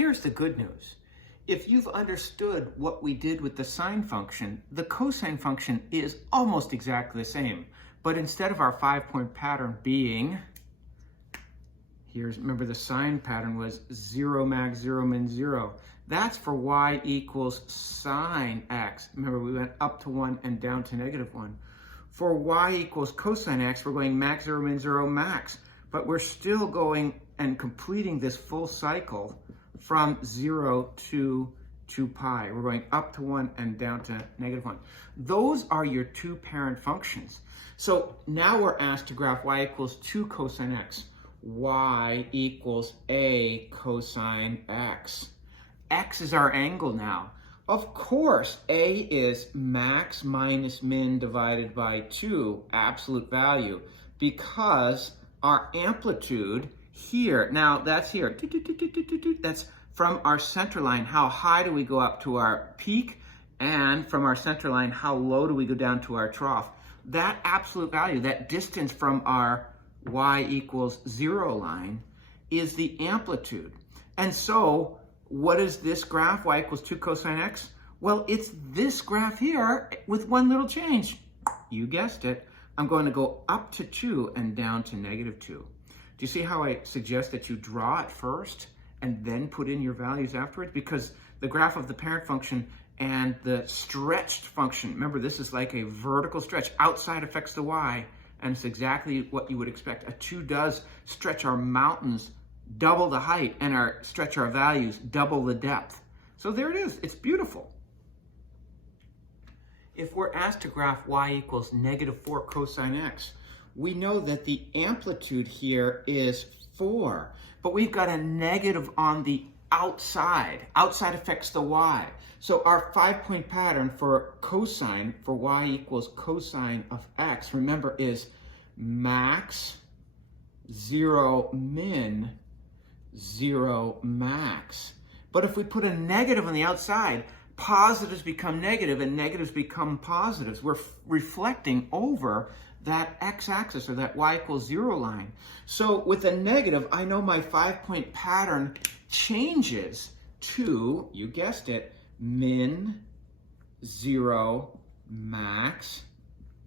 Here's the good news. If you've understood what we did with the sine function, the cosine function is almost exactly the same. But instead of our 5-point pattern being, remember the sine pattern was 0 max, 0 min, 0. That's for y equals sine x. Remember, we went up to 1 and down to -1. For y equals cosine x, we're going max, 0, min, 0, max. But we're still going and completing this full cycle from 0 to 2 pi. We're going up to 1 and down to -1. Those are your two parent functions. So now we're asked to graph y equals 2 cosine x. Y equals a cosine x. X is our angle now. Of course, a is max minus min divided by 2, absolute value, because our amplitude here, now that's here, that's from our center line. How high do we go up to our peak? And from our center line, how low do we go down to our trough? That absolute value, that distance from our y equals 0 line is the amplitude. And so what is this graph, y equals 2 cosine x? Well, it's this graph here with one little change. You guessed it. I'm going to go up to 2 and down to -2. Do you see how I suggest that you draw it first and then put in your values afterwards? Because the graph of the parent function and the stretched function, remember this is like a vertical stretch. Outside affects the y, and it's exactly what you would expect. A 2 does stretch our mountains double the height and stretch our values double the depth. So there it is. It's beautiful. If we're asked to graph y equals -4 cosine x, we know that the amplitude here is 4, but we've got a negative on the outside. Outside affects the y. So our 5-point pattern for cosine, for y equals cosine of x, remember, is max, 0 min, 0 max. But if we put a negative on the outside, positives become negative and negatives become positives. We're reflecting over that x-axis or that y equals 0 line. So with a negative, I know my 5-point pattern changes to, you guessed it, min, 0, max,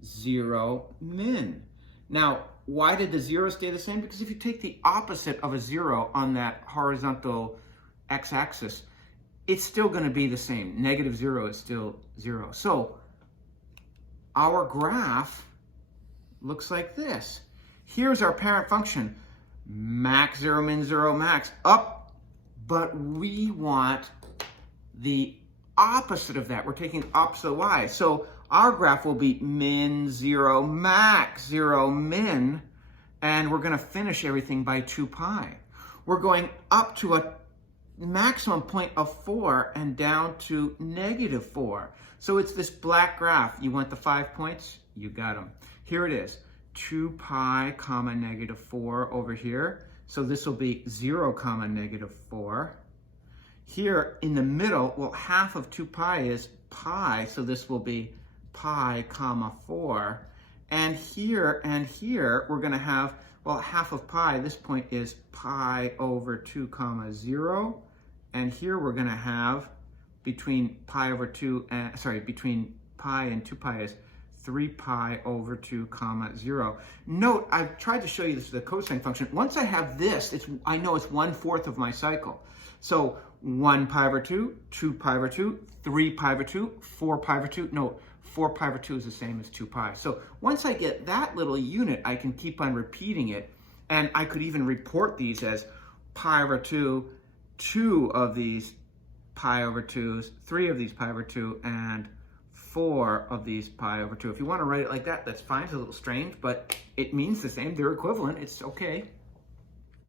0, min. Now, why did the 0 stay the same? Because if you take the opposite of a 0 on that horizontal x-axis, it's still going to be the same. -0 is still 0. So our graph looks like this. Here's our parent function, max, 0, min, 0, max, up, but we want the opposite of that. We're taking opposite y. So our graph will be min, 0, max, 0, min, and we're going to finish everything by 2 pi. We're going up to a maximum point of 4 and down to -4. So it's this black graph. You want the 5 points? You got them. Here it is, 2 pi comma -4 over here. So this will be 0 comma -4. Here in the middle, well, half of 2 pi is pi, so this will be pi comma 4. And here, we're going to have, well, half of pi, this point is pi over 2 comma 0. And here we're going to have between pi over 2, between pi and 2 pi is 3 pi over 2 comma 0. Note, I've tried to show you this with the cosine function. Once I have this, I know it's 1/4 of my cycle. So 1 pi over 2, 2 pi over 2, 3 pi over 2, 4 pi over 2. No, 4 pi over 2 is the same as 2 pi. So once I get that little unit, I can keep on repeating it. And I could even report these as pi over 2, 2 of these pi over 2s, 3 of these pi over 2, and 4 of these pi over 2. If you want to write it like that, that's fine. It's a little strange, but it means the same. They're equivalent. It's okay.